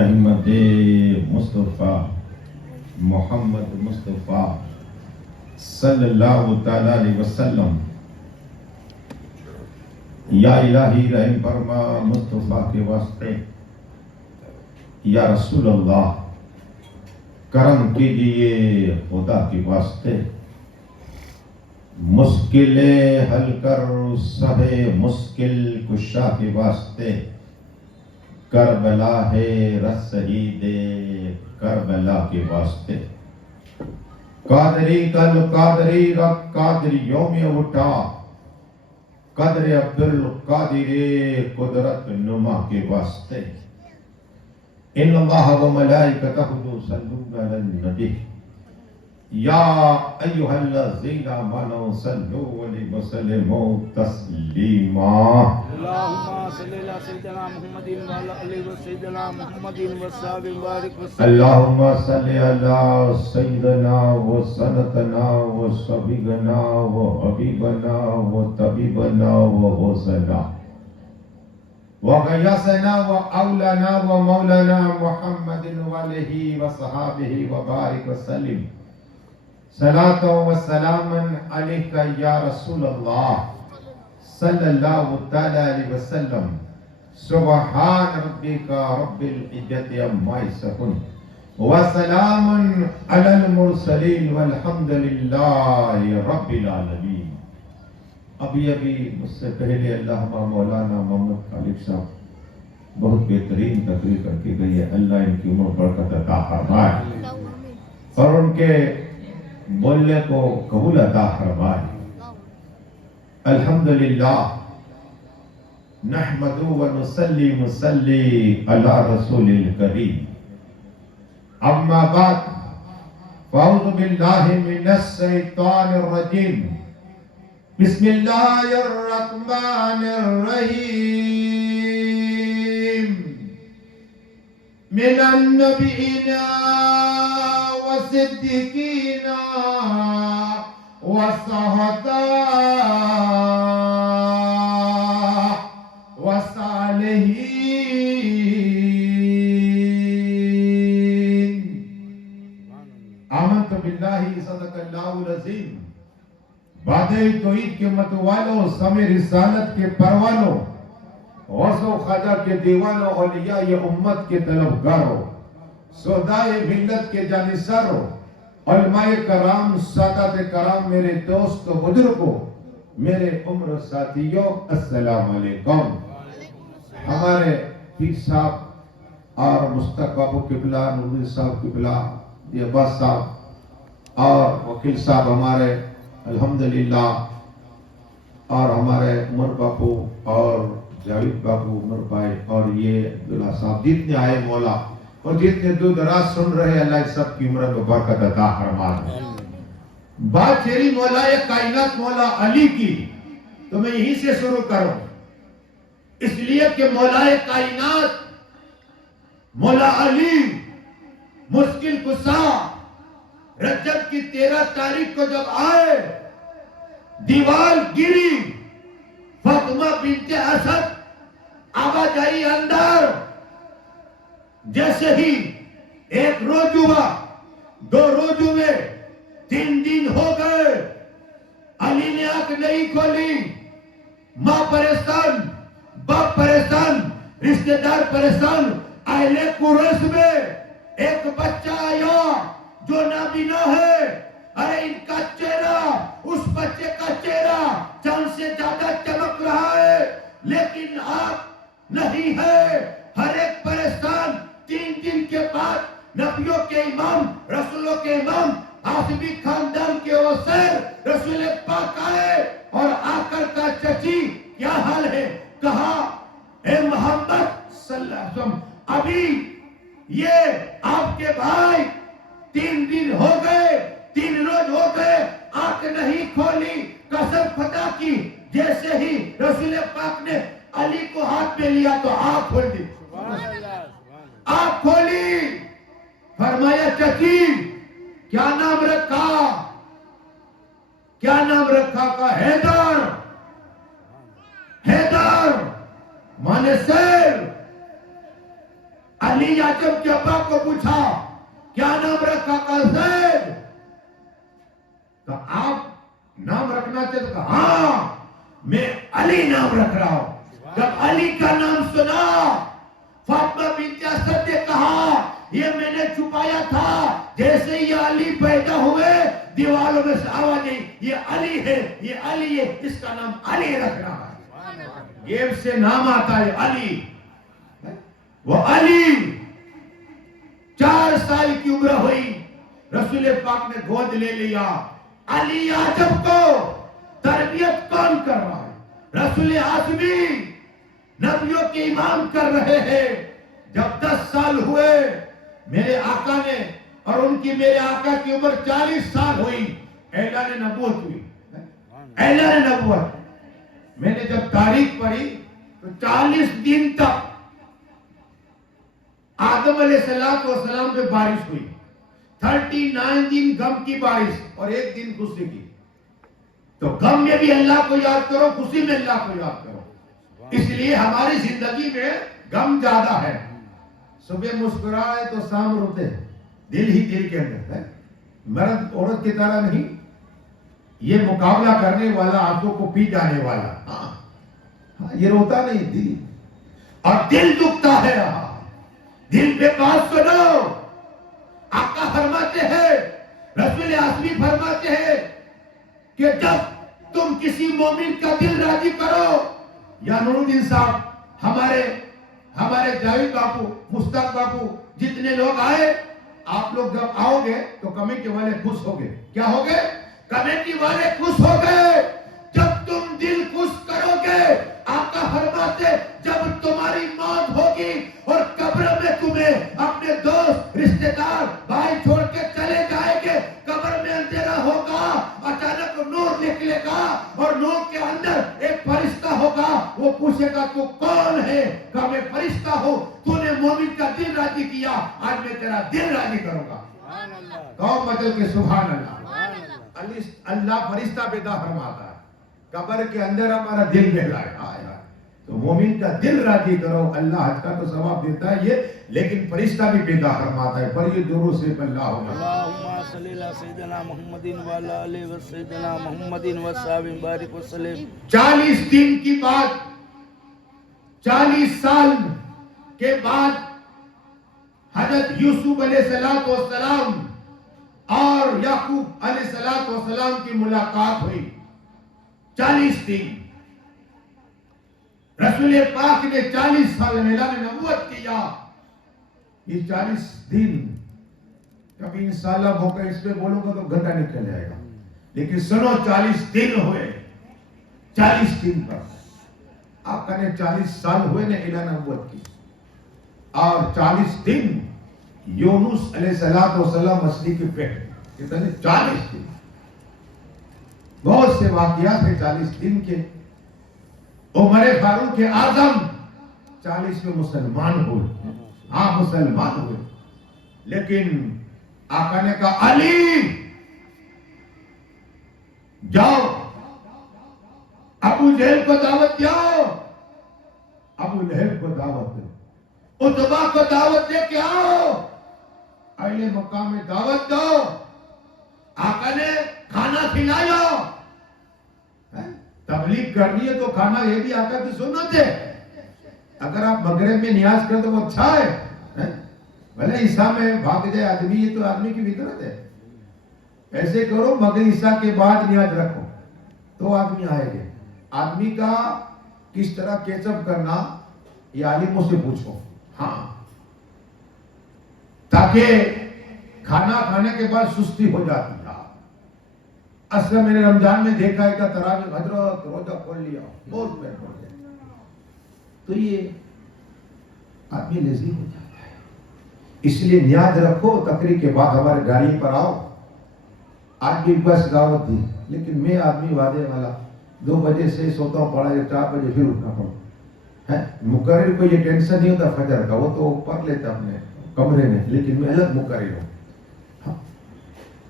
احمد مصطفیٰ محمد مصطفیٰ صلی اللہ تعالیٰ علیہ وسلم. یا الہی رحم فرما مصطفیٰ کے واسطے. یا رسول اللہ کرم کیجئے خدا کے واسطے. مشکلیں حل کر سبے مشکل کشا کے واسطے. کربلا ہے رس شہید کربلا کے واسطے. قادری کل قادری رب قادری یوم اٹھا. قدر عبدالقادر قدرت نما کے واسطے. ان اللہ و ملائکتہ یصلون علی النبی یا ایہا الذین آمنوا صلوا علیہ وسلموا تسلیما. اللہم صلی علی سیدنا محمد وعلی آلہ سیدنا محمد وصحبہ وبارک وسلم. اللہم صلی علی سیدنا و سندنا و شفیعنا و حبیبنا و طبیبنا و حسنا و غیاثنا و اولانا و مولانا محمد وعلیہ وصحابہ وبارک وسلم. صلاۃ و سلام علیک یا رسول اللہ صلی اللہ تعالی علیہ وسلم. سبحان ربک رب العزت عما یصفون وسلام علی المرسلین والحمد للہ رب العالمین. ابھی مجھ سے پہلے علامہ مولانا محمد خالق صاحب بہت بہترین تقریر کر کے گئی ہے. اللہ ان کی عمر برکت عطا فرمائے اور ان کے بولنے کو قبول عطا فرمائے. الحمدللہ نحمد و نصلی علی رسول الکریم. اما بعد فاعوذ باللہ من الشیطان الرجیم. بسم اللہ الرحمن الرحیم. من النبیین والصدیقین والشہداء والصالحین. آمنت باللہ صدق اللہ العظیم. وعدہ توحید کے متوالوں سمے رسالت کے پروانوں غوث و خواجہ کے دیوانوں اولیاء امت کے طلبگاروں سودائے ملت کے جانثاروں علماء کرام سادات کرام میرے دوست و بزرگوں میرے عمر ساتھیوں السلام علیکم. ہمارے پیر صاحب اور مستقبل قبلہ نوری صاحب قبلہ یہ عباس صاحب اور وکیل صاحب ہمارے الحمدللہ اور ہمارے عمر باپو اور جاوید باپو عمر بھائی اور یہ عبداللہ صاحب جتنے آئے مولا اور جتنے دور دراز سن رہے اللہ سب کی عمر میں برکت عطا فرمائے. بات تیری مولا کائنات مولا علی کی تو میں یہیں سے شروع کروں اس لیے کہ مولا کائنات مولا علی مشکل کشا رجب کی 13 تاریخ کو جب آئے دیوار گری فاطمہ بنت اسد آواز آئی اندر. جیسے ہی ایک روز ہوا 2 روز ہوئے 3 دن ہو گئے علی نے آنکھ نہیں کھولی. ماں پریشان باپ پریشان رشتہ دار پریشان. اہل قریش میں ایک بچہ آیا جو نابینا ہے. ارے ان کا چہرہ اس بچے کا چہرہ چاند سے زیادہ چمک رہا ہے لیکن آنکھ نہیں ہے. ہر ایک پریشان. 3 دن کے بعد نبیوں کے امام رسولوں کے امام ہاشمی خاندان کے وزیر رسول پاک آئے اور آ کر کہا چچی کیا حال ہے. کہا اے محمد صلی اللہ علیہ وسلم ابھی یہ آپ کے بھائی 3 دن ہو گئے 3 روز ہو گئے آنکھ نہیں کھولی. قسم خدا کی جیسے ہی رسول پاک نے علی کو ہاتھ میں لیا تو آنکھ کھول دی. آنکھ کھولی. فرمایا چچی کیا نام رکھا. کیا نام رکھا. کا حیدر. حیدر مانے شیر. علی یعقوب کے ابا کو پوچھا کیا نام رکھا؟ کہا زید۔ تو آپ نام رکھنا چاہتے؟ کہا ہاں میں علی نام رکھ رہا ہوں۔ جب علی کا نام سنا فاطمہ بنت اسد نے کہا یہ میں نے چھپایا تھا، جیسے یہ علی پیدا ہوئے دیواروں میں سے آواز نہیں یہ علی ہے، یہ علی ہے، اس کا نام علی رکھ رہا ہے۔ گیب سے نام آتا ہے علی۔ وہ علی 4 سال کی عمر ہوئی، رسول پاک نے گود لے لیا۔ علی یعقوب کو تربیت کون کر رہا ہے؟ رسول ہاشمی نبیوں کے امام کر رہے ہیں۔ جب 10 سال ہوئے میرے آقا نے، اور ان کی میرے آقا کی عمر 40 سال ہوئی، اعلان نبوت ہوئی۔ اعلان نبوت میں نے جب تاریخ پڑھی تو 40 دن تک آدم علیہ السلام پہ بارش ہوئی، 39 دن غم کی بارش اور 1 دن خوشی کی۔ تو غم میں بھی اللہ کو یاد کرو، خوشی میں اللہ کو یاد کرو۔ اس لیے ہماری زندگی میں غم زیادہ ہے، صبح مسکرائے تو شام روتے، دل ہی دل کے اندر ہے، مرد عورت کی طرح نہیں، یہ مقابلہ کرنے والا، آنکھوں کو پی جانے والا، ہاں یہ روتا نہیں دل، اور دل دکھتا ہے رہا۔ دل پہ بات سنو، آقا فرماتے ہیں، رسول ہاشمی فرماتے ہیں کہ جب تم کسی مومن کا دل راضی کرو، یا نور الدین صاحب، ہمارے جاوید باپو، مشتاق باپو، جتنے لوگ آئے، آپ لوگ جب آؤ گے تو کمیٹی والے خوش ہو گئے۔ کیا ہو گئے؟ کمیٹی والے خوش ہو گئے۔ جب تم دل خوش کرو گے، آقا فرماتے جب تمہاری موت ہوگی اور قبر میں تمہیں اپنے دوست، رشتہ دار، بھائی چھوڑ کے چلے جائیں گے، قبر میں اندھیرا ہوگا، اچانک نور نکلے گا اور نور کے اندر ایک فرشتہ ہوگا، وہ پوچھے گا تو کون ہے؟ کہ میں فرشتہ ہوں، تو نے مومن کا دل راضی کیا، آج میں تیرا دل راضی کروں گا۔ قوم مدد کے سبحان اللہ۔ اللہ فرشتہ پیدا فرماتا ہے، قبر کے اندر ہمارا دل بہلائے آیا، تو مومن کا دل راضی کرو، اللہ حج کا تو ثواب دیتا ہے یہ، لیکن فرشتہ بھی پیدا فرماتا ہے۔ پر یہ دوروں سے اللہ ہوگا اللہم صلی اللہ سیدنا محمد وعلی آلہ سیدنا محمد وصحبہ بارک وسلم۔ 40 دن کی بات، 40 سال کے بعد حضرت یوسف علیہ السلام اور یعقوب علیہ السلام کی ملاقات ہوئی۔ 40 دن رسول پاک نے 40 سال میں اعلان نبوت کیا۔ یہ 40 دن کبھی انشاءاللہ موقع اس پہ بولوں گا تو گھنٹہ نکل جائے گا، لیکن سنو 40 دن ہوئے، 40 دن پر آقا نے 40 سال ہوئے نے اعلان نبوت کی، اور 40 دن یونس علیہ السلام مچھلی کے پیٹ، کتنے 40 دن، بہت سے واقعات ہیں 40 دن کے۔ عمر فاروق اعظم 40 میں مسلمان ہوئے، ہاں مسلمان ہوئے، لیکن آقا نے کہا علی جاؤ ابو جہل کو دعوت دو، ابو لہب کو دعوت دو، عتبہ کو دعوت دے کے آؤ، اہل مکہ میں دعوت دو۔ آقا نے کھانا کھلایا، تبلیغ کرنی ہے تو کھانا، یہ بھی آقا کی سنت ہے۔ اگر آپ مغرب میں نیاز کریں تو وہ اچھا ہے، بھلے عشاء میں بھاگ جائے آدمی، یہ تو آدمی کی فطرت ہے۔ ایسے کرو مغرب عشاء کے بعد نیاز رکھو تو آدمی آئے گے۔ آدمی کا کس طرح کیچپ کرنا یہ عالموں سے پوچھو، ہاں، تاکہ کھانا کھانے کے بعد سستی ہو جاتی ہے۔ اصل میں نے رمضان میں دیکھا ہے کہ تراویح حضرت روزہ کھول لیا، بہت پیر پڑ گئے، تو یہ آدمی لیزی ہو جاتا ہے۔ اس لیے نیاز رکھو، تقریر کے بعد ہمارے گاڑی پر آؤ۔ آج بھی بس دعوت دی، لیکن میں آدمی وعدے والا، 2 بجے سے سوتا ہوں، پڑھا 4 بجے پھر اٹھنا پڑتا ہے۔ مقرر کو یہ ٹینشن نہیں ہوتا فجر کا، وہ تو پڑھ لیتا اپنے کمرے میں، لیکن میں الگ مقرر ہوں۔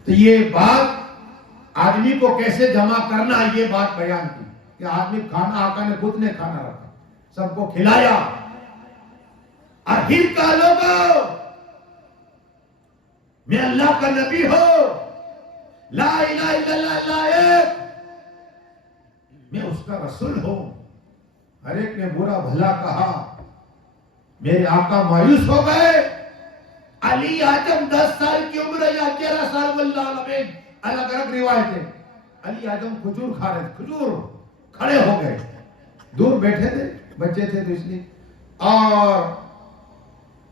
تو یہ بات آدمی کو کیسے جمع کرنا ہے، یہ بات بیان کی کہ آدمی کھانا، آقا نے خود نے کھانا رکھا، سب کو کھلایا، آخر کا لوگوں میں اللہ کا نبی ہوں، لا الہ الا اللہ ایک، میں اس کا رسول ہوں۔ ہر ایک نے برا بھلا کہا، میرے آقا مایوس ہو گئے۔ علی اعظم 10 سال کی عمر یا 11 سال، واللہ علمین، الگ الگ روایت ہے۔ علی اعظم کھجور کھا رہے تھے، کھجور کھڑے ہو گئے، دور بیٹھے تھے، بچے تھے تو اس لیے، اور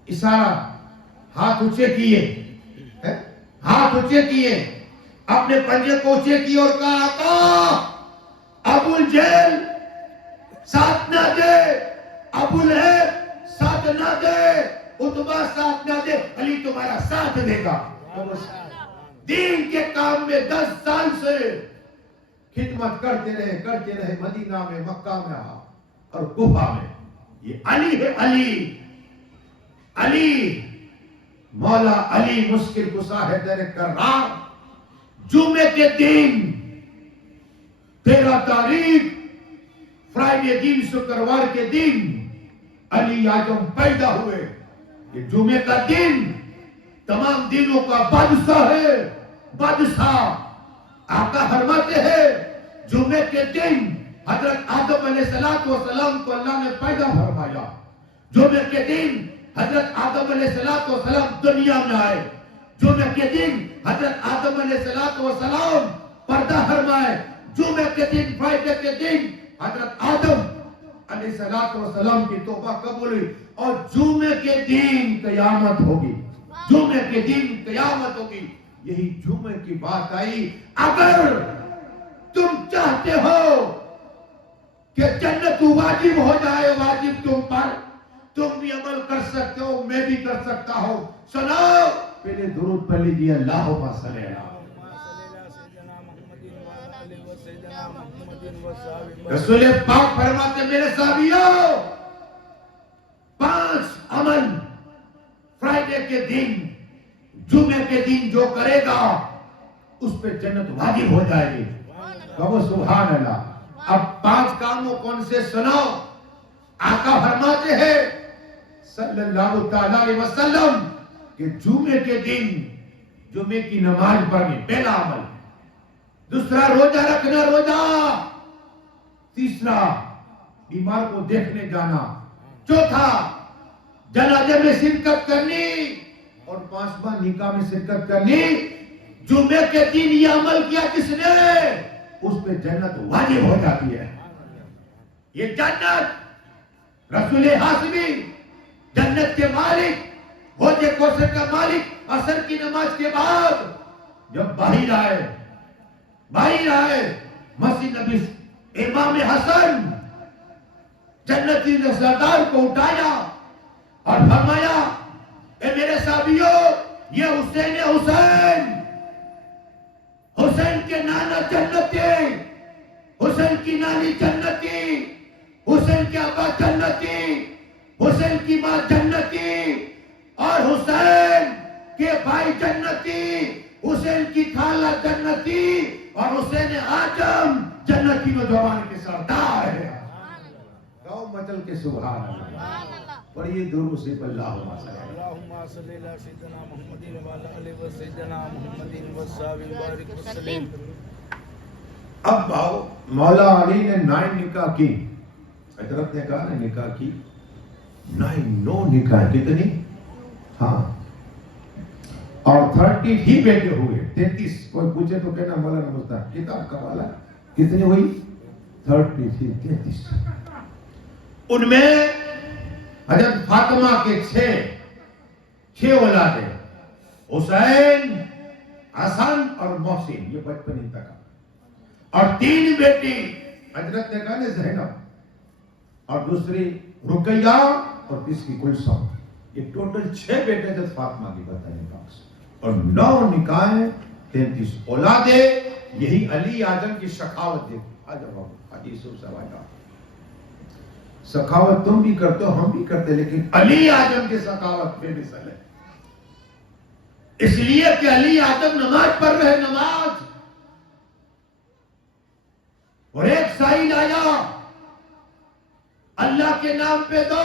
اشارہ ہاتھ اونچے کیے، ہاتھ اونچے کیے، اپنے پنجے کو اونچے کیے اور کہا آقا ابو الجہل ساتھ نہ دے، ابو لہب ساتھ نہ دے، عتبہ ساتھ نہ دے، علی تمہارا ساتھ دے گا۔ دین کے کام میں 10 سال سے خدمت کرتے رہے مدینہ میں، مکہ میں اور کوفہ میں۔ یہ علی ہے، علی مولا علی مشکل کشا ہے در کرار۔ جمعے کے دن 13 تاریخ فرائیڈے دن، شکروار کے دن علی اعظم پیدا ہوئے۔ یہ جمعے کا دن تمام دنوں کا بادشاہ ہے، بادشاہ۔ آقا فرماتے ہیں جمعے کے دن حضرت آدم علیہ السلام کو اللہ نے پیدا فرمایا۔ جمعے کے دن حضرت آدم علیہ السلام دنیا میں آئے۔ جمعے کے دن حضرت آدم علیہ السلام پردہ فرمائے۔ جمعے کے دن، فرائیڈے کے دن حضرت آدم علیہ السلام کی توبہ قبول ہوئی، اور جمعے کے دن قیامت ہوگی۔ جمعے کے دن قیامت ہوگی۔ یہی جمعے کی بات آئی۔ اگر تم چاہتے ہو کہ جنت واجب ہو جائے، واجب تم پر، تم بھی عمل کر سکتے ہو، میں بھی کر سکتا ہوں۔ سنو، پہلے درود پڑھ لیجیے، اللہم صلی اللہ۔ رسول پاک فرماتے میرے صحابیوں، 5 عمل فرائیڈے کے دن، جمعے کے دن جو کرے گا اس پہ جنت واجب ہو جائے گی۔ کہو سبحان اللہ۔ اب 5 کاموں کون سے سنو؟ آقا فرماتے ہیں صلی اللہ تعالی علیہ وسلم کہ جمعے کے دن جمعے کی نماز پڑھنی، پہلا عمل۔ دوسرا روزہ رکھنا، روزہ۔ تیسرا بیمار کو دیکھنے جانا۔ چوتھا جنازے میں شرکت کرنی، اور 5واں نکاح میں شرکت کرنی۔ جمعے کے دن یہ عمل کیا کس نے، اس پہ جنت واجب ہو جاتی ہے۔ یہ جنت رسول ہاشمی، جنت کے مالک، حوض کوثر کا مالک، عصر کی نماز کے بعد جب باہر آئے مسجد نبی، امام حسن جنتی نے سردار کو اٹھایا اور فرمایا اے میرے صحابیوں، یہ حسین حسین کے نانا جنتی، حسین کی نانی جنتی، حسین کے ابا جنتی، حسین کی ماں جنتی، اور حسین کے بھائی جنتی، حسین کی خالہ جنتی، اور حسین اعظم جنتی نوجوان کے سردار ہے۔ گاؤں مچل کے سبحان اللہ پڑھیے، درود سے اللہم صلی اللہ۔ اللہم صلی علی سیدنا محمد وعلی آلہ سیدنا محمد وصحبہ وبارک وسلم۔ اب مولا علی نے 9 نکاح کی، حضرت نے کہا نا نکاح کی 9 نکاح کتنی؟ ہاں، اور 30 ہی بیٹے ہوئے، 33۔ کوئی پوچھے تو کہنا مولانا مستعد کتاب کا والا کتنی ہوئی؟ 33۔ ان میں حضرت فاطمہ کے 6 اولاد ہیں، حسین، حسن اور محسن، یہ بچپن تک، اور 3 بیٹی، حضرت نے کہا نا زینب، اور دوسری رقیہ، اور تیسری کلثوم۔ یہ ٹوٹل 6 بیٹے حضرت فاطمہ کی بتائیں پاک سے، اور 9 نکاحیں، 33 اولادیں۔ یہی علی اعظم کی سخاوت ہے۔ حدیث سوائے سخاوت تم بھی کرتے ہو، ہم بھی کرتے، لیکن علی اعظم کی سخاوت بے مثل ہے۔ اس لیے کہ علی اعظم نماز پڑھ رہے، نماز، اور ایک سائل آیا اللہ کے نام پہ دو،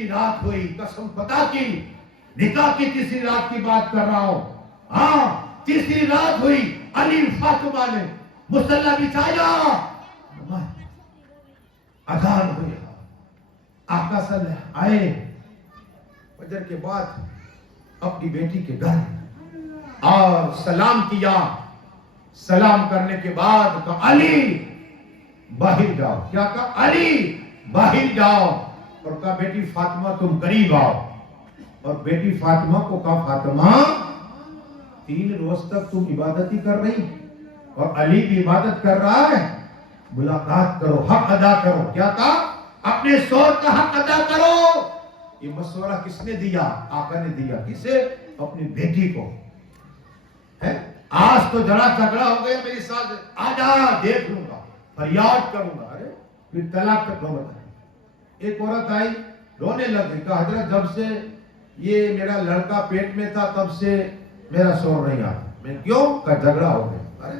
تیسری رات ہوئی، قسم خدا کی، نکاح کی تیسری رات کی بات کر رہا ہوں، ہاں تیسری رات ہوئی، علی فاطمہ نے مصلی بچھایا، اذان ہوئی، آقا صلی اللہ آئے فجر کے بعد اپنی بیٹی کے گھر اور سلام کیا، سلام کرنے کے بعد کہا علی باہر جاؤ، کیا کہا علی باہر جاؤ، اور کہا بیٹی فاطمہ تم قریب آؤ، اور بیٹی فاطمہ کو کہا فاطمہ 3 روز تک تم عبادت ہی کر رہی اور علی بھی عبادت کر رہا ہے، ملاقات کرو، حق ادا کرو، کیا کہا اپنے شوہر کا حق ادا کرو۔ یہ مشورہ کس نے دیا؟ آقا نے دیا، کسے؟ اپنی بیٹی کو۔ آج تو ذرا جھگڑا ہو گیا میری ساتھ، آجا دیکھ لوں گا، فریاد کروں گا، ارے پھر طلاق تک نہ بتائیں۔ ایک عورت آئی رونے لگ گئی، کہا حضرت جب سے یہ میرا لڑکا پیٹ میں تھا تب سے میرا شوہر نہیں آتا۔ میں کیوں؟ کہا جھگڑا ہو گیا۔ ارے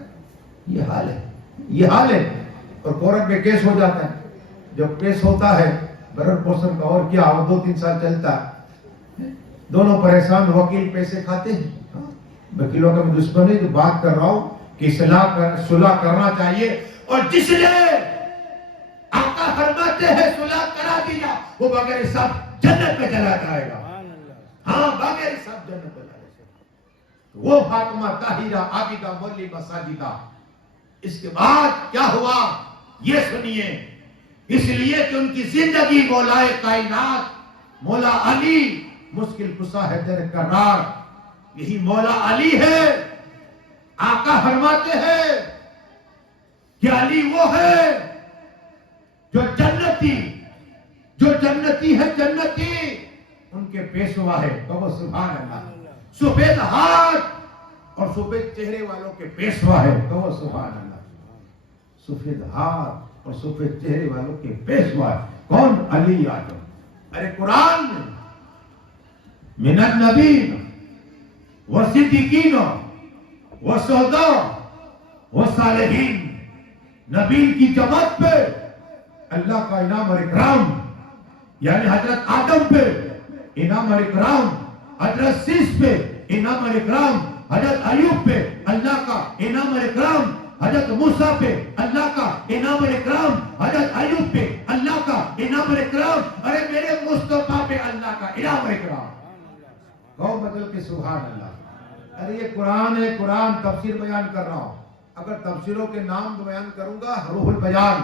یہ حال ہے، یہ حال ہے، اور کورٹ میں کیس ہو جاتا ہے، جب کیس ہوتا ہے برن پوشن کا اور کیا، 2-3 سال چلتا ہے، دونوں پریشان، وکیل پیسے کھاتے ہیں، وکیلوں کا میں دشمن نہیں، جو بات کر رہا ہوں کہ صلح کرنا چاہیے، اور جس نے آقا فرماتے ہیں صلح کرا دیا وہ بغیر حساب جنت میں چلا جائے گا، ہاں بغیر حساب جنت میں چلا جائے گا۔ وہ فاطمہ طاہرہ عابدہ مولی مساجدہ، اس کے بعد کیا ہوا یہ سنیے، اس لیے کہ ان کی زندگی مولا کائنات مولا علی مشکل کشا ہے در قرار، یہی مولا علی ہے۔ آقا فرماتے ہیں کہ علی وہ ہے جو جنتی ہے، جنتی ان کے پیشوا ہے، تو سبحان اللہ، سفید ہاتھ اور سفید چہرے والوں کے پیشوا ہے، تو سبحان اللہ، سفید ہاتھ اور سفید چہرے والوں کے پیشوا ہے، کون؟ علی اعظم۔ ارے قرآن میں من النبیین والصدیقین والشہداء والصالحین، نبی کی جماعت پہ اللہ کا انعام اور اکرام، یعنی حضرت آدم پہ انعام اور اکرام، حضرت سیس پہ انعام اور اکرام، حضرت ایوب پہ اللہ کا انعام اور اکرام، حضرت موسیٰ پہ اللہ کا انعام اور اکرام، حضرت ایوب پہ اللہ کا انعام اور اکرام، ارے میرے مصطفیٰ پہ اللہ کا انعام اور اکرام۔ گو بدل کے سبحان اللہ۔ ارے یہ قرآن ہے، قرآن تفسیر بیان کر رہا ہوں، اگر تفسیروں کے نام بیان کروں گا، روح البیان،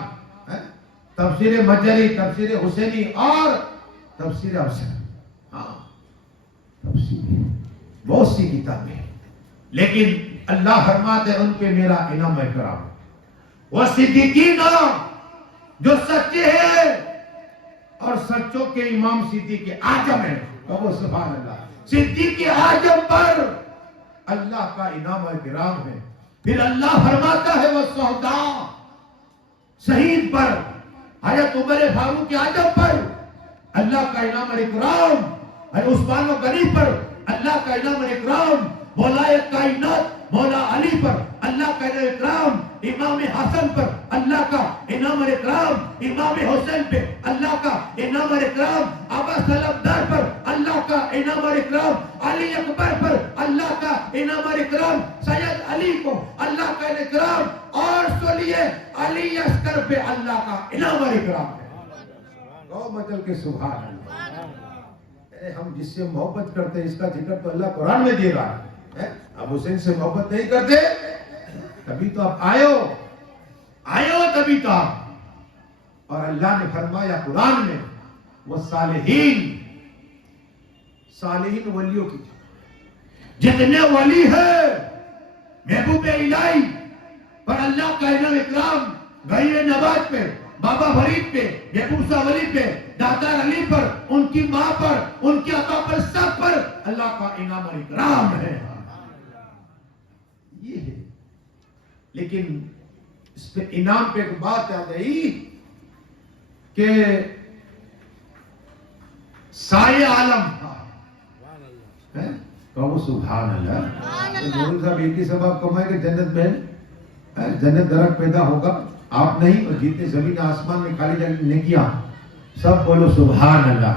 تفسیر مجری، تفسیر حسینی اور تفسیر حسین، ہاں تفسیر بہت سی کتابیں، لیکن اللہ فرماتے ہیں ان پہ میرا انعام ہے کرام۔ وہ صدیقین جو سچے ہیں اور سچوں کے امام صدیق اعظم ہیں، وہ سبحان اللہ، صدیق اعظم پر اللہ کا انعام ہے کرام ہے۔ پھر اللہ فرماتا ہے وہ شہداء، شہید پر، حضرت عمر فاروق اعظم پر اللہ کا انعام اور اکرام، حضرت عثمان غنی پر اللہ کا انعام اور اکرام، مولا کائنات مولا علی پر اللہ کا انعام اور اکرام، امام حسن پر اللہ کا انعام اور اکرام، امام حسین پہ اللہ کا انعام اور اکرام، ابا سلمدار پر اللہ کا انعام اور اکرام، علی اکبر پر اللہ کا انعام اور اکرام، سید علی کو اللہ کا اکرام، اور سنیے علی عسکر پہ اللہ کا انعام اور اکرام ہے۔ گو مچل کے سبحان اللہ۔ ہم جس سے محبت کرتے ہیں اس کا ذکر تو اللہ قرآن میں دے رہا ہے، اب حسین سے محبت نہیں کرتے تبھی تو آپ آئے ہو تبھی تو آپ، اور اللہ نے فرمایا قرآن میں وہ صالحین ولیوں کی جتنے ولی ہے محبوب الہی پر اللہ کا انعام اکرام، غیر نواز پہ، بابا فرید پہ، محبوب شاہ ولی پہ، دادار علی پر، ان کی ماں پر، ان کی عطا پر، سب پر اللہ کا انعام اور اکرام ہے، یہ ہے۔ لیکن اس پہ انعام پہ ایک بات آ گئی کہ سائے عالم تھا، کہو سبحان اللہ۔ نور صاحب ایک ہی سبب کمائے کہ جنت میں جنت درخت پیدا ہوگا، آپ نہیں، اور جتنے زمین آسمان میں کھالی جگہ نیکیاں، سب بولو سبحان اللہ۔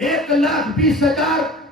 1,20,000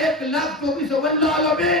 1,24,000,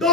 2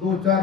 2-4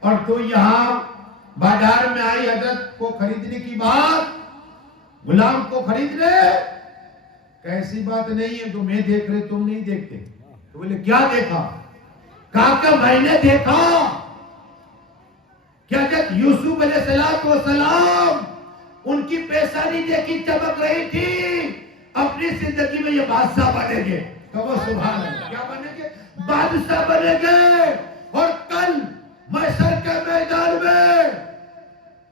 اور تو یہاں بازار میں آئی حضرت کو خریدنے کی بات، غلام کو خرید لے، کیسی بات نہیں ہے، تو میں دیکھ رہے تم نہیں دیکھتے. تو بولے کیا دیکھا؟ کہا کہ میں نے دیکھا کہ حضرت یوسف علیہ السلام ان کی پیشانی دیکھی چمک رہی تھی، اپنی زندگی میں یہ بادشاہ بنے گے. کہو سبحان اللہ. کیا بنے گے؟ بادشاہ بنے گے. اور کل محشر کے میدان میں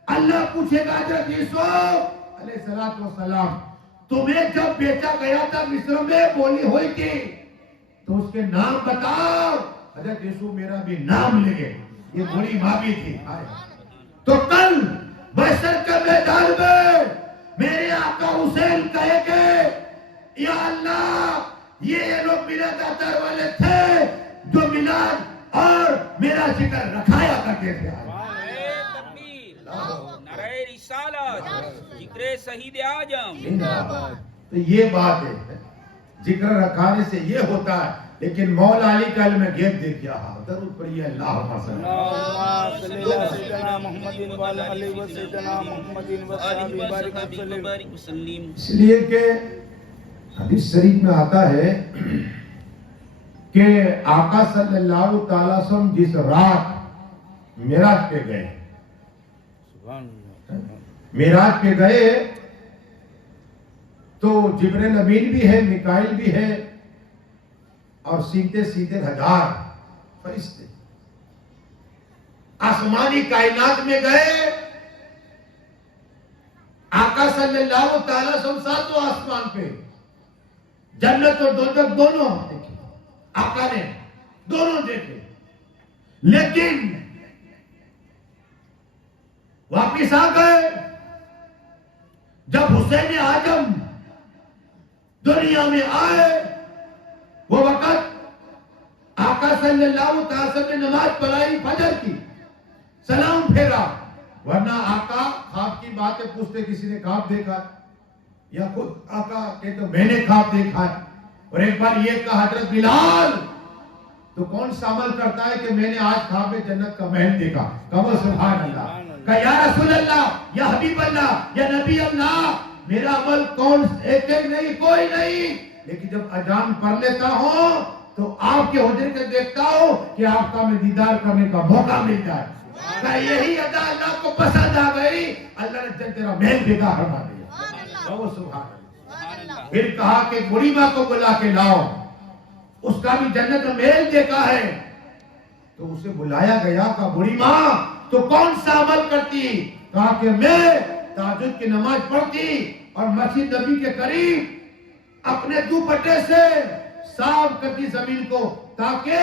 اللہ پوچھے گا حضرت یوسف علیہ السلام تمہیں جب بیچا گیا تھا مصر میں بولی ہوئی تھی تو اس کے نام بتاؤ. حضرت یوسف میرا بھی نام لے گئے، یہ بڑی ماں بھی تھی. تو کل محشر کے میدان میں میرے آقا حسین کہے گے یا اللہ یہ لوگ میلاد دار والے تھے جو میلاد اور میرا ذکر رکھایا کرتے تھے. نعرہ رسالت، ذکر شہید اعظم. تو یہ بات ہے، ذکر رکھانے سے یہ ہوتا ہے. لیکن مولا علی کا علم غیب دیکھیا درود پڑھیے اللہم صلی صلی اللہ سیدنا محمد وعلی آلہ سیدنا محمد وبارک وسلم. اس لیے کہ حدیث شریف میں آتا ہے کہ آقا صلی اللہ تعالی وسلم جس رات معراج پہ گئے، معراج پہ گئے تو جبرائیل امین بھی ہے، میکائیل بھی ہے، اور سیدھے سیدھے 1000 فرشتے آسمانی کائنات میں گئے. آقا صلی اللہ تعالی وسلم ساتوں آسمان پہ، جنت اور دوزخ دونوں دیکھے، آقا نے دونوں دیکھے. لیکن واپس آ گئے جب حسین اعظم دنیا میں آئے. وہ وقت آقا صلی اللہ علیہ وسلم نے نماز پڑھائی فجر کی، سلام پھیرا. ورنہ آقا خواب کی باتیں پوچھتے کسی نے خواب دیکھا یا خود آقا کہتے میں نے خواب دیکھا ہے. اور ایک بار یہ کہا حضرت بلال تو کون سا عمل کرتا ہے کہ میں نے آج خواب میں جنت کا محل دیکھا. کہو سبحان اللہ. کہ یا رسول اللہ، یا حبیب اللہ، یا نبی اللہ، میرا عمل کون ایک نہیں، کوئی نہیں، لیکن جب اذان پڑھ لیتا ہوں تو آپ کے حجرے کے دیکھتا ہوں کہ آپ کا میں دیدار کرنے کا موقع مل جائے. کہ یہی ادا اللہ کو پسند آ گئی، اللہ نے تیرا محل بگا فرما دیا. کہو سبحان اللہ. پھر کہا کہ بڑی ماں کو بلا کے لاؤ، اس کا بھی جنت میں محل دیکھا ہے. تو اسے بلایا گیا کہ بڑی ماں تو کون سا عمل کرتی؟ کہا کہ میں تہجد کی نماز پڑھتی اور مسجد نبی کے قریب اپنے دوپٹے سے صاف کرتی زمین کو تاکہ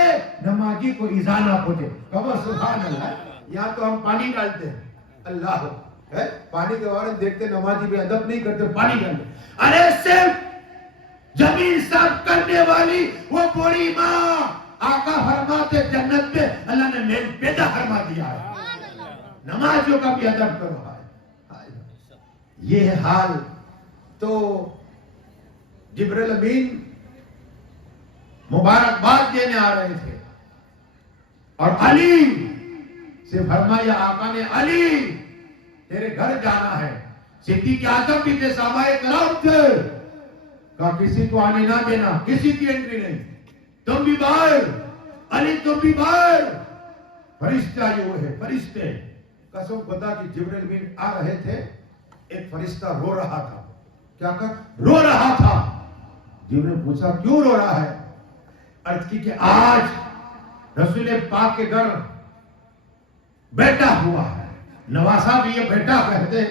نمازی کو ایذا نہ پہنچے. کہو سبحان اللہ. یا تو ہم پانی ڈالتے ہیں، اللہ ہے پانی کے بارے میں دیکھتے نمازی بھی ادب نہیں کرتے، پانی ڈالتے. ارے صرف زمین صاف کرنے والی وہ بڑی ماں، آقا فرماتے جنت میں اللہ نے محل پیدا فرما دیا ہے. نمازیوں کا بھی ادب کرو. یہ حال. تو جبرائیل امین مبارکباد دینے آ رہے تھے اور علی سے فرمایا آقا نے علی تیرے گھر جانا ہے. صدیق اعظم بھی تھے، صحابہ کرام تھے. کہا کسی کو آنے نہ دینا، کسی کی انٹری نہیں، تم بھی باہر، علی تم بھی باہر. فرشتے آئے ہوئے ہیں، فرشتے. قسم خدا کی جبرائیل امین آ رہے تھے، ایک فرشتہ رو رہا تھا. کیا کہا؟ رو رہا تھا. جب نے پوچھا کیوں رو رہا ہے؟ عرض کی کہ آج رسول پاک کے گھر بیٹا ہوا ہے، نواسا بھی یہ بیٹا کہتے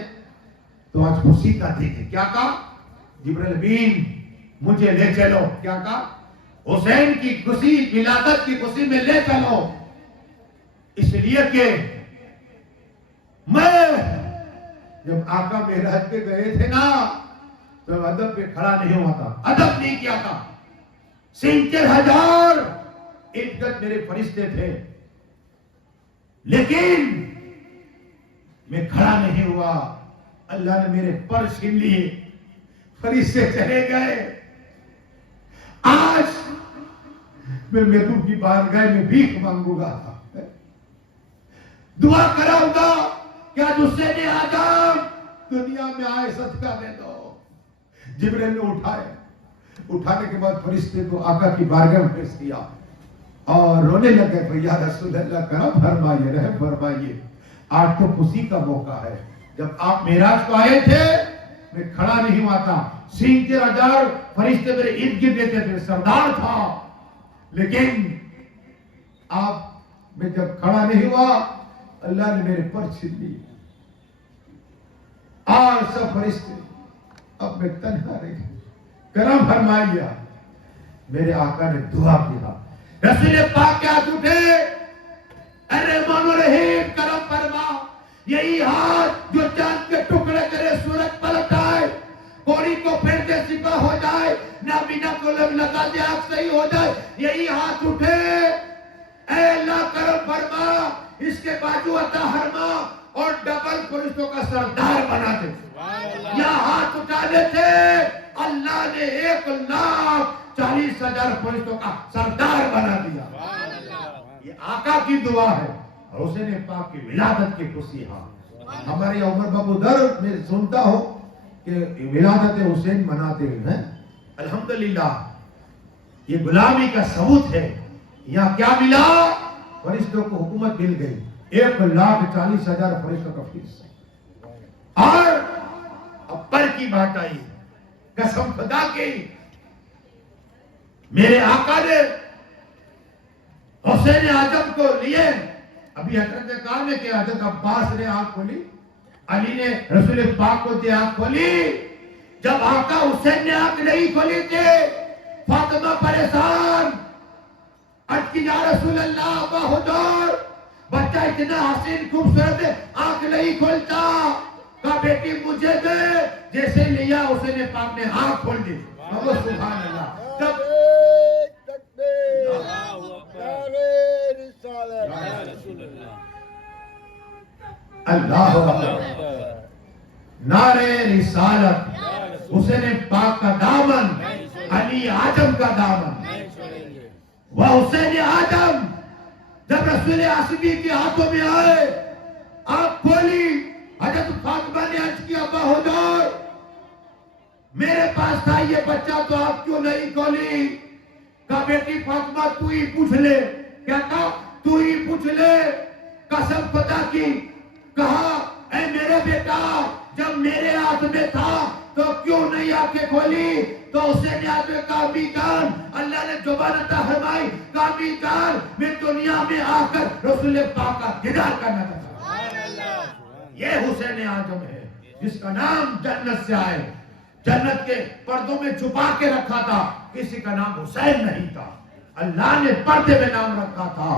تو آج خوشی کا دن ہے. کیا کہا؟ جبرائیل امین مجھے لے چلو. کیا کہا؟ حسین کی خوشی، ولادت کی خوشی میں لے چلو. اس لیے کہ میں جب آقا معراج پہ گئے تھے نا تو ادب پہ کھڑا نہیں ہوا تھا، ادب نہیں کیا تھا. 70,000 عدت میرے فرشتے تھے، لیکن میں کھڑا نہیں ہوا. اللہ نے میرے پر چھین لیے، فرشتے چلے گئے. آج میں محبوب کی بارگاہ میں بھیک مانگوں گا. دعا کراؤں گا کہ آج حسین اعظم دنیا میں آئے، صدقہ دے دو۔ جبریل نے اٹھانے کے بعد فرشتے کو آقا کی بارگاہ میں پیش کیا اور رونے لگے، یا رسول اللہ کرم فرمائیے، رحم فرمائیے، آج تو خوشی کا موقع ہے۔ جب آپ معراج کو آئے تھے میں کھڑا نہیں ہوا تھا، 7000 فرشتے میرے ارد گرد رہتے تھے، سردار تھا، لیکن آپ میں جب کھڑا نہیں ہوا اللہ نے میرے پر چھین لی اور سب فرشتے، اب میں تنہا رہ گیا۔ کرم فرمائیے، میرے آقا نے دعا کیا، رسول پاک کے ہاتھ اٹھے، الرحمن الرحیم کرم فرما، یہی ہاتھ جو چاند کے ٹکڑے کرے، سورج پلٹ آئے، کوڑی کو پھیر دے سپاہ ہو جائے، نابینا کو لگا دے آنکھ صحیح ہو جائے، یہی ہاتھ اٹھے، اے اللہ کرم فرما، اس کے بازو عطا فرما اور ڈبل فرشتوں کا سردار بنا دے۔ یا ہاتھ اٹھانے تھے، اللہ نے 1,40,000 فرشتوں کا سردار بنا دیا۔ یہ آقا کی دعا ہے اور حسین پاک کی ولادت کی خوشی ہے۔ ہمارے عمر بابو در میں سنتا ہوں کہ ولادت حسین مناتے ہیں، الحمدللہ یہ غلامی کا ثبوت ہے۔ یہاں کیا ملا؟ فرشتوں کو حکومت مل گئی، 1,40,000 فرشتوں کا فیصد۔ اور اب پر کی بات آئی، قسم خدا کی، میرے آقا نے حسین اعظم کو لیے، ابھی حضرت نے کہا کہ حضرت عباس نے آنکھ کھولی، علی نے رسول پاک کو دی آنکھ کھولی، جب آقا حسین نے آنکھ نہیں کھولی تھی، فاطمہ پریشان، اٹکی یا رسول اللہ ابا حضور، بچہ اتنا حسین خوبصورت ہے، آنکھ نہیں کھولتا، کہا بیٹی مجھے دے، جیسے لیا حسین پاک نے آنکھ کھول دی۔ سبحان اللہ۔ جب اللہ اکبر، نعرہ رسالت، حسین پاک کا دامن، علی اعظم کا دامن، وہ حسین اعظم جب رسول عاصمی کے ہاتھوں میں آئے، آنکھ کھولی، حضرت فاطمہ نے عرض کیا ابا حضور میرے پاس تھا یہ بچہ تو آپ کیوں نہیں کھولی؟ کہا بیٹی فاطمہ تو ہی پوچھ لے۔ کیا کہا؟ تو ہی پوچھ لے، قسم خدا کی۔ کہا اے میرے بیٹا جب میرے ہاتھ میں تھا تو کیوں نہیں آنکھیں کھولی؟ تو حسین اعظم نے کہا میکان، اللہ نے زبان عطا فرمائی، کہا میکان میں دنیا میں آ کر رسول پاک کا دیدار کرنا چاہتا ہوں۔ یہ حسین اعظم ہے جس کا نام جنت سے آئے، جنت کے پردوں میں چھپا کے رکھا تھا، کسی کا نام حسین نہیں تھا، اللہ نے پردے میں نام رکھا تھا۔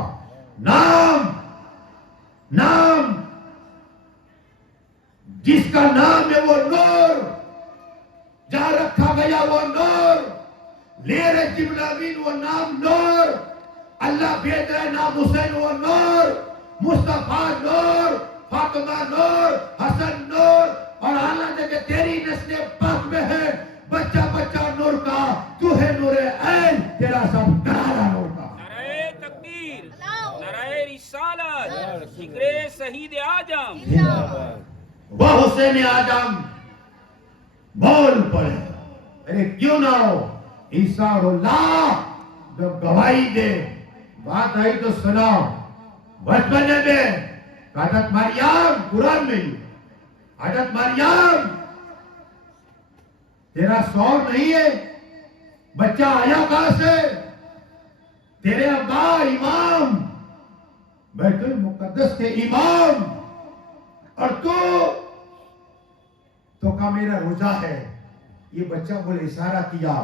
نام جس کا نام ہے وہ نور، جہاں رکھا گیا وہ نور، لے رہے جبرائیل امین وہ نام نور، اللہ بھیج رہے نام حسین وہ نور، مصطفیٰ نور، فاطمہ نور، حسن نور، اور اللہ نے کہ تیری نسل پاک میں ہے بچہ بچہ نور کا، تو ہے نور عین، تیرا سب کرارا نور کا۔ نعرہ تکبیر، نعرہ رسالت، ذکر شہید اعظم۔ وہ حسین اعظم بول پڑے، ارے کیوں نہ ہو عیسیٰ اور اللہ جب گواہی دے، بات آئی تو سناؤ۔ بچپنے میں حضرت مریم، قرآن میں حضرت مریم تیرا شوہر نہیں ہے، بچہ آیا کہاں سے؟ تیرے ابا امام، بیت المقدس کے امام، اور تو کہا میرا روزہ ہے۔ یہ بچہ بولے، اشارہ کیا،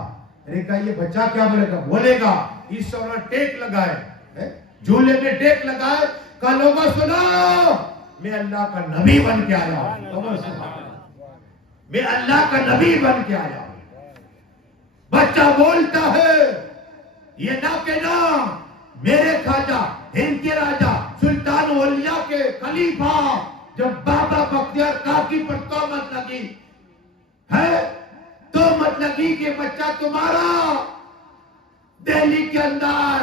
ارے کہا یہ بچہ کیا بولے گا؟ عیسیٰ نے ٹیک لگائے، جھولے میں ٹیک لگائے، کہا لوگوں سنو میں اللہ کا نبی بن کے آیا ہوں، میں اللہ کا نبی بن کے آیا ہوں۔ بچہ بولتا ہے یہ نہ کہ نہ میرے خواجہ ہند کے راجہ سلطان اولیاء کے خلیفہ جب بابا بختیار کاکی پر تہمت لگی ہے، تہمت لگی کہ بچہ تمہارا دہلی کے اندر،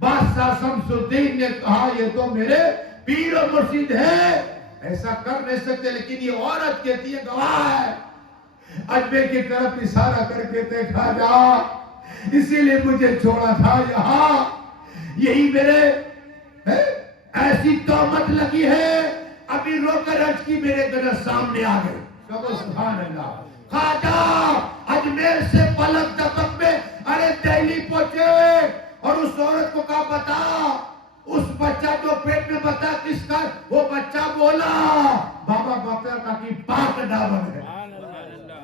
بادشاہ شمس الدین نے کہا یہ تو میرے پیر و مرشد ہے، ایسا کر نہیں سکتے، لیکن یہ عورت کہتی ہے گواہ ہے، اجبے کی طرف اشارہ کر کے دیکھا جا، اسی لیے مجھے چھوڑا تھا یہاں، یہی میرے ایسی تہمت لگی ہے، ابھی رو کر عرض کی میرے گھر سامنے آ گئے، کہو سبحان اللہ، خواجہ اجمیر سے پلک دپک میں ارے دہلی پہنچے، اور اس عورت کو کہا بتا اس بچہ جو پیٹ میں بتا کس کا، وہ بچہ بولا بابا بکر کا کی پاک دامن ہے،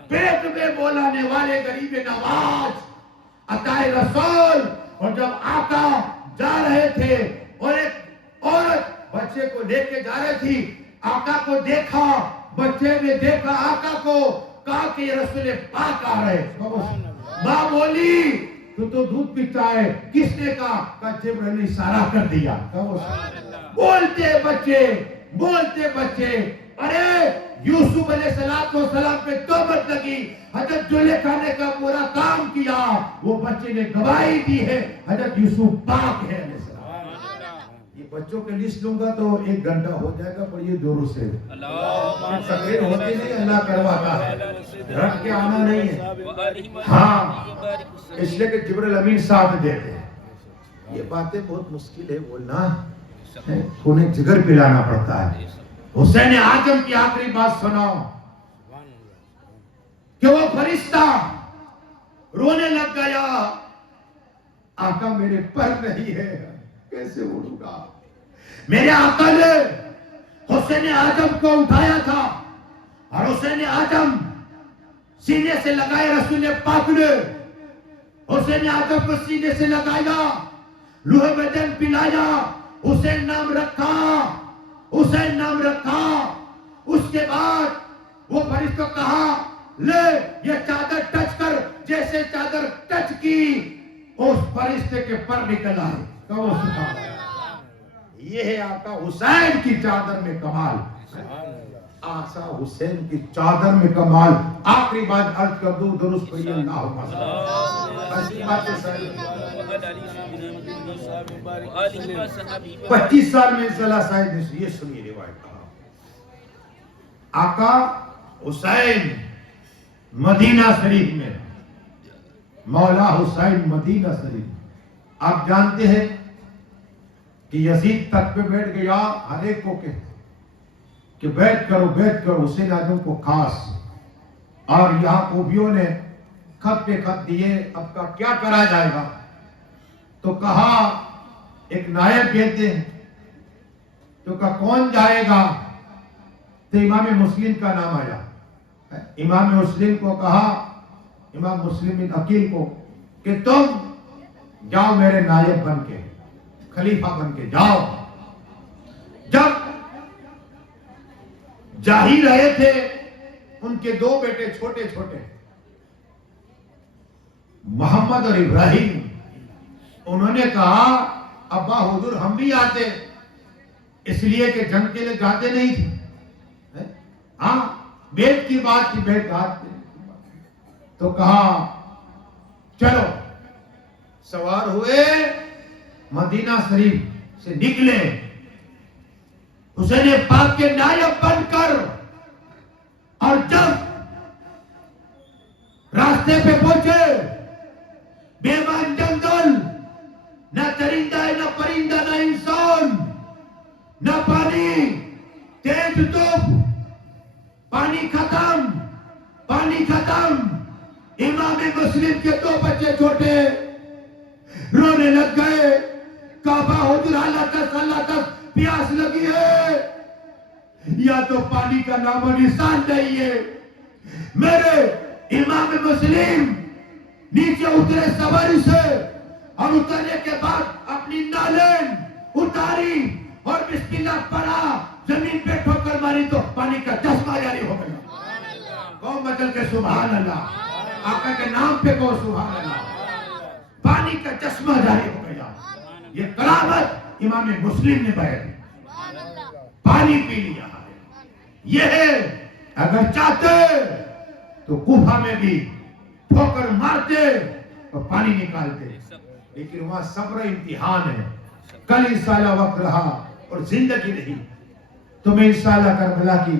پیٹ میں بولانے والے غریب نواز عطائے رسول۔ اور جب آقا جا رہے تھے اور ایک عورت بچے کو لے کے جا رہی تھی، آقا کو دیکھا، بچے نے دیکھا آقا کو، کہا کہ یہ رسول پاک آ رہے، ماں بولی تو دودھ پیتا ہے، کس نے کہا؟ جبرائیل نے اشارہ کر دیا، بولتے بچے، ارے یوسف علیہ السلام پہ تہمت لگی، حضرت زلیخا نے کا پورا کام کیا، وہ بچے نے گواہی دی ہے حضرت یوسف پاک ہے علیہ السلام۔ یہ بچوں کے لسٹ لوں گا تو 1 گھنٹہ ہو جائے گا، پر یہ دوروں سے تقریر ہوتی نہیں، اللہ کرواتا ہے، رٹ کے آنا نہیں ہے، ہاں اس لیے کہ جبرائیل امین ساتھ دیتے ہیں۔ یہ باتیں بہت مشکل ہے بولنا، انہیں جگر پلانا پڑتا ہے۔ حسین اعظم کی آخری بات سناؤ کہ وہ فرشتہ رونے لگ گیا، آقا میرے پر نہیں ہے، کیسے اڑوں گا؟ میرے آقا نے حسین اعظم کو اٹھایا تھا، اور حسین اعظم سینے سے لگائے، رسول پاک نے حسین اعظم کو سینے سے لگایا، لوح بدن پلایا، حسین نام رکھا، اس کے بعد وہ فرشتوں کو کہا لے یہ چادر ٹچ کر، جیسے چادر ٹچ کی اس فرشتے کے پر نکل آئے، کہو سبحان اللہ۔ یہ ہے آقا حسین کی چادر میں کمال، آقا حسین کی چادر میں کمال۔ آخری بات عرض کر دوں، درست پڑھیے اللہم صلی 25 سال میں صلاح صاحب نے یہ سنی روایت کہا، آقا حسین مدینہ شریف میں، مولا حسین مدینہ شریف، آپ جانتے ہیں کہ یزید تک پہ بیٹھ گیا، ہر ایک کو کہ بیعت کرو حسین اعظم کو خاص، اور یہاں خوبیوں نے خط پہ خط دیے، اب کا کیا کرا جائے گا؟ تو کہا ایک نائب کہتے ہیں، تو کہا کون جائے گا؟ تو امام مسلم کا نام آیا، امام مسلم کو کہا، امام مسلم بن عقیل کو کہ تم جاؤ میرے نائب بن کے، خلیفہ بن کے جاؤ۔ جب جا ہی رہے تھے، ان کے 2 بیٹے چھوٹے چھوٹے محمد اور ابراہیم، انہوں نے کہا ابا حضور ہم بھی آتے، اس لیے کہ جنگ کے لیے جاتے نہیں تھے، ہاں بیت کی بات کی، بیت آتے، تو کہا چلو، سوار ہوئے، مدینہ شریف سے نکلے، حسین پاک کے نائب بن کر، اور جب راستے پہ پہنچے، بیابان جنگل، نہ چرندہ ہے، نہ پرندہ، نہ انسان، نہ پانی، تیز دھوپ، پانی ختم، امام مسلم کے 2 بچے چھوٹے رونے لگ گئے، کعبہ حضور اللہ تک پیاس لگی ہے، یا تو پانی کا نام و نشان نہیں ہے۔ میرے امام مسلم نیچے اترے سواری سے، اور اترنے کے بعد اپنی نالین اتاری اور بسم اللہ پڑھا، زمین پہ ٹھوکر ماری تو پانی کا چشمہ جاری ہو گیا۔ قوم بدل کے سبحان اللہ، آقا کے نام پہ کہو سبحان اللہ، پانی کا چشمہ جاری ہو گیا۔ یہ کرامت امام مسلم نے بیان کی، پانی پی لیا ہے۔ یہ ہے اگر چاہتے تو کوفہ میں بھی ٹھوکر مارتے اور پانی نکالتے، لیکن وہاں صبر امتحان ہے۔ کل اس سالہ وقت رہا، اور زندگی نہیں. تو میں انشاءاللہ کربلا کی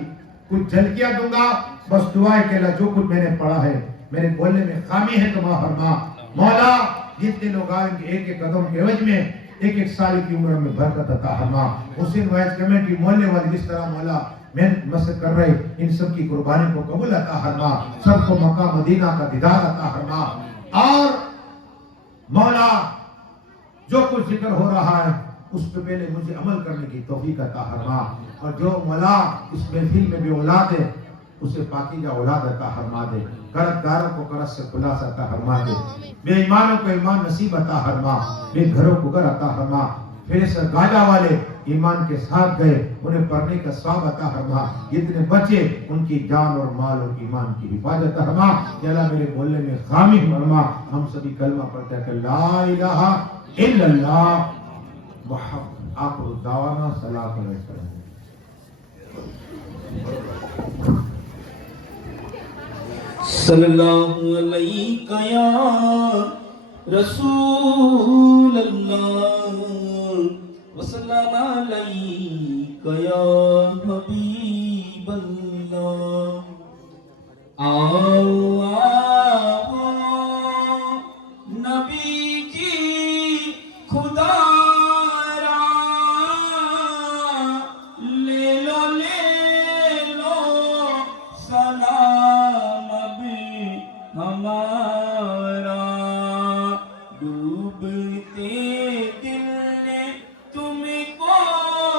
کچھ جھلکیاں دوں گا. بس دعا ہے کہ اللہ جو کچھ میں نے پڑھا ہے میرے بولنے میں خامی ہے تو معاف فرما. مولا جتنے لوگ آئیں گے ایک ایک قدم کے عوض میں ایک ایک سال کی عمر میں برکت عطا فرما. حسین وائز کمیٹی محلے والے جس طرح مولا محنت مسجد کر رہے ان سب کی قربانی کو قبول عطا فرما. سب کو مکہ مدینہ کا دیدار عطا فرما. اور مولا جو کچھ ذکر ہو رہا ہے اس پہ پہلے مجھے عمل کرنے کی توفیق عطا فرما. اور جو مولا اس محفل میں بھی اولاد ہے اسے پاکیزہ اولاد عطا فرما دے. قرضداروں کو قرض سے خلاص عطا فرما دے. بے ایمانوں کو ایمان نصیب عطا فرما. بے گھروں کو گھر عطا فرما. پھر سے گاجا والے ایمان کے ساتھ گئے انہیں پڑھنے کا ثواب عطا فرما. جتنے بچے ان کی جان اور مال اور ایمان کی حفاظت فرما. یا اللہ میرے بولنے میں خامی فرما. ہم سبھی کلمہ پڑھتے ہیں کہ لا الہ الا اللہ محمد آخر دعوانا صلاۃ علیہ وسلم. صلی اللہ علیہ یا رسول اللہ وسلم علیہ یا حبیب اللہ. آؤ